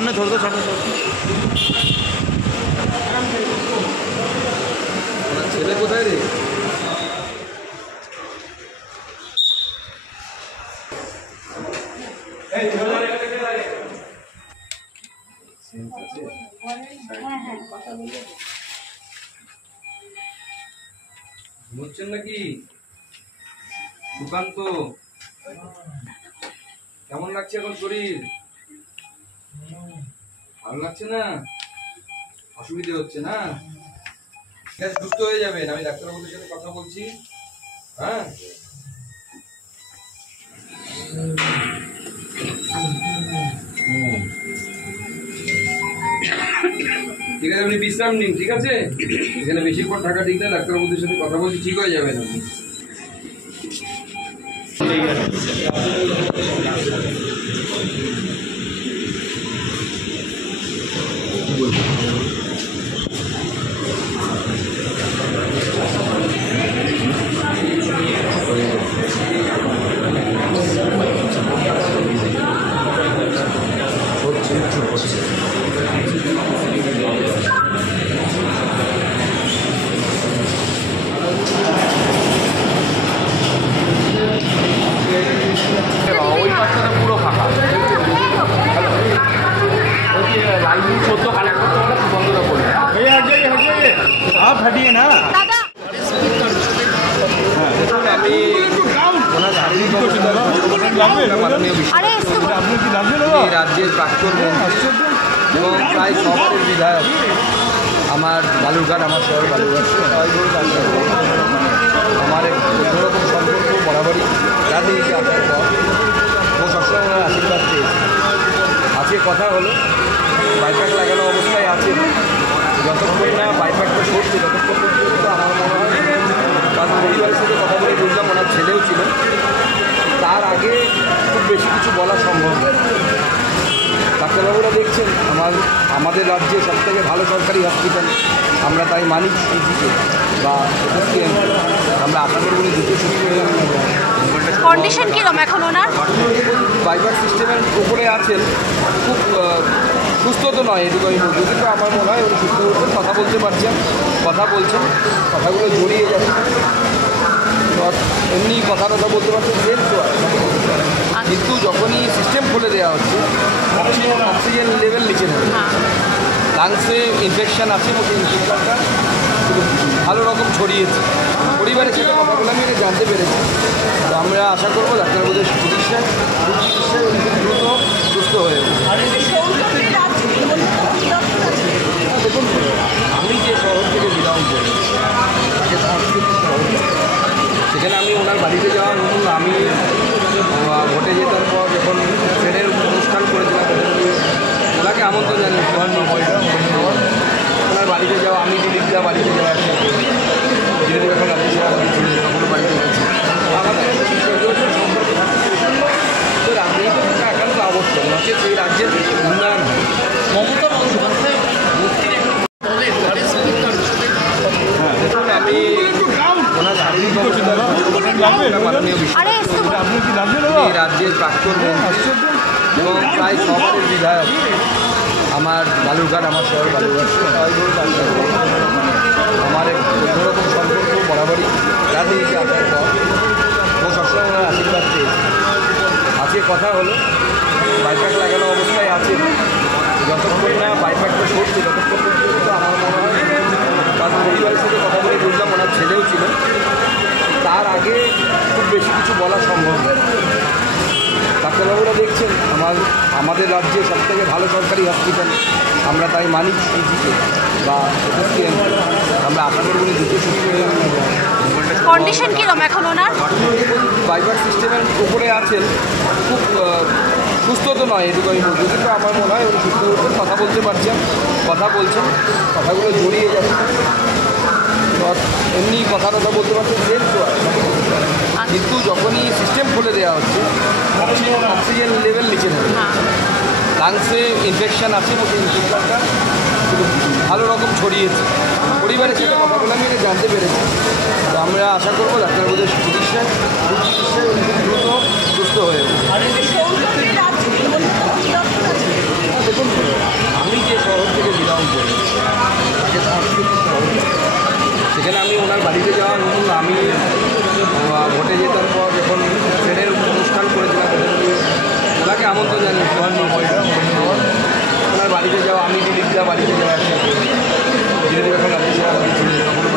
সামনে ধরতো সামনে ছেলে কোথায় রে? ঘুমোচ্ছেন নাকি? সুকান্ত, কেমন লাগছে এখন শরীর? ভালো লাগছে না? অসুবিধে হচ্ছে না? সুস্থ হয়ে যাবেন, আমি ডাক্তারবাবুদের সাথে কথা বলছি। হ্যাঁ, ঠিক আছে, আপনি বিশ্রাম নিন। ঠিক আছে, এখানে বেশিক্ষণ থাকা ঠিক না, ডাক্তারবাবুদের সাথে কথা বলছি, ঠিক হয়ে যাবেন আপনি। পুরো ফাঁকা বন্ধটা বলে आप हटिए ना। আমি ওনার রাজ্যের প্রাক্তন এবং প্রায় শহরের বিধায়ক, আমার বালুরঘাট, আমার শহর বালুরঘাট, আমার এক অন্যরকম সম্পর্ক বরাবরই রাজনীতিতে আসার পর ও সবসময় ওনার আশীর্বাদ পেয়েছে। আজকে কথা হলো, বাইপাস লাগানো অবস্থায় আছে, যতক্ষণ না বাইপাসটা সরছে ততক্ষণ পর্যন্ত আমার মনে হয়, কারণ পরিবারের সাথে কথা বলে বুঝলাম ওনার ছেলেও ছিল, তার আগে খুব বেশি কিছু বলা সম্ভব নয়। ডাক্তারবাবুরা দেখছেন আমাদের রাজ্যে সবথেকে ভালো সরকারি হসপিটাল, আমরা তাই মানি ইজিকে বা আমরা আশা করব দ্রুত সুস্থ হয়ে কন্ডিশন কিরকম এখন ওনার? বাইপাস সিস্টেমের উপরে আছেন, খুব সুস্থ তো নয় এটুকু আমি বলছি, কিন্তু আমার মনে হয় উনি সুস্থ হচ্ছেন, কথা বলতে পারছেন, কথা বলছেন, কথাগুলো জড়িয়ে যাচ্ছে, এমনি কথা বলতে পারছেন, সেন্স তো হয়। কিন্তু যখনই সিস্টেম খুলে দেওয়া হচ্ছে অক্সিজেন লেভেল নিচে থাকে, লাংসে ইনফেকশান আছে এবং ইনফেকশানটা ভালো রকম ছড়িয়েছে। পরিবারের সাথে কথা বলে আমি এটা জানতে পেরেছি। তো আমরা আশা করবো ডাক্তারবাবুদের চিকিৎসায় দ্রুত সুস্থ হয়ে যাবে। দেখুন, আমি যে শহর থেকে বিলং করি সেখানে আমি ওনার বাড়িতে যাওয়া, আমি ভোটে জেতার পর যখন ট্রেনের অনুষ্ঠান করেছিলাম ওনাকে আমন্ত্রণ জানিয়ে ওনার বাড়িতে যাওয়া, আমি দিদিরা বাড়িতে যাওয়া একসাথে, দিদি যখন রাজ্যসভা ছিলেন তখনও বাড়িতে গেছি। আমাদের সম্পর্ক তো রাজনীতি একান্ত আবশ্যক, নচেত সেই রাজ্যের উন্নয়ন হয়। মমতা বন্দ্যোপাধ্যায় আমি ওনার রাজ্যের প্রাক্তন এবং প্রায় শহরের বিধায়ক, আমার বালুরঘাট, আমার শহর বালুরঘাট, আমার এক অন্যরকম সম্পর্ক বরাবরই রাজনীতিতে আসার পর ও সবসময় ওনার আশীর্বাদ পেয়েছে। আজকে কথা হলো, বাইপাস লাগানো অবস্থায় আছে, যতক্ষণ না বাইপাসটা সরছে ততক্ষণ পর্যন্ত আমার মনে হয়, কারণ পরিবারের সাথে কথা বলে বুঝলাম ওনার ছেলেও ছিল, তার আগে খুব বেশি কিছু বলা সম্ভব নয়। ডাক্তারবাবুরা দেখছেন আমাদের রাজ্যে সবথেকে ভালো সরকারি হসপিটাল, আমরা তাই মানি ইজিকে বা আমরা আশা করব দ্রুত সুস্থ হয়ে যাবে। কন্ডিশন কিরকম এখন ওনার? বাইপাস সিস্টেমের উপরে আছেন, খুব সুস্থ তো নয় এটুকু আমি বলছি, কিন্তু আমার মনে হয় উনি সুস্থ হচ্ছেন, কথা বলতে পারছেন, কথা বলছেন, কথাগুলো জড়িয়ে যাচ্ছে, এমনি কথা বলতে পারছেন, সেন্স তো হয়। কিন্তু যখনই সিস্টেম খুলে দেওয়া হচ্ছে অক্সিজেন লেভেল নিচে থাকে, লাংসে ইনফেকশান আছে এবং ইনফেকশানটা ভালো রকম ছড়িয়েছে। পরিবারের সাথে কথা বলে আমি এটা জানতে পেরেছি। তো আমরা আশা করবো ডাক্তারবাবুদের চিকিৎসায় দ্রুত সুস্থ হয়ে যাবে। দেখুন, সেখানে আমি ওনার বাড়িতে যাওয়া আমি ভোটে জেতার পর যখন ট্রেনের অনুষ্ঠান করেছিলাম ওনাকে আমন্ত্রণ জানিয়েছিলাম ওনার বাড়িতে যাওয়া আমি দিলীপদা বাড়িতে যাওয়া দিলীপ এখন রাজ্য সেবা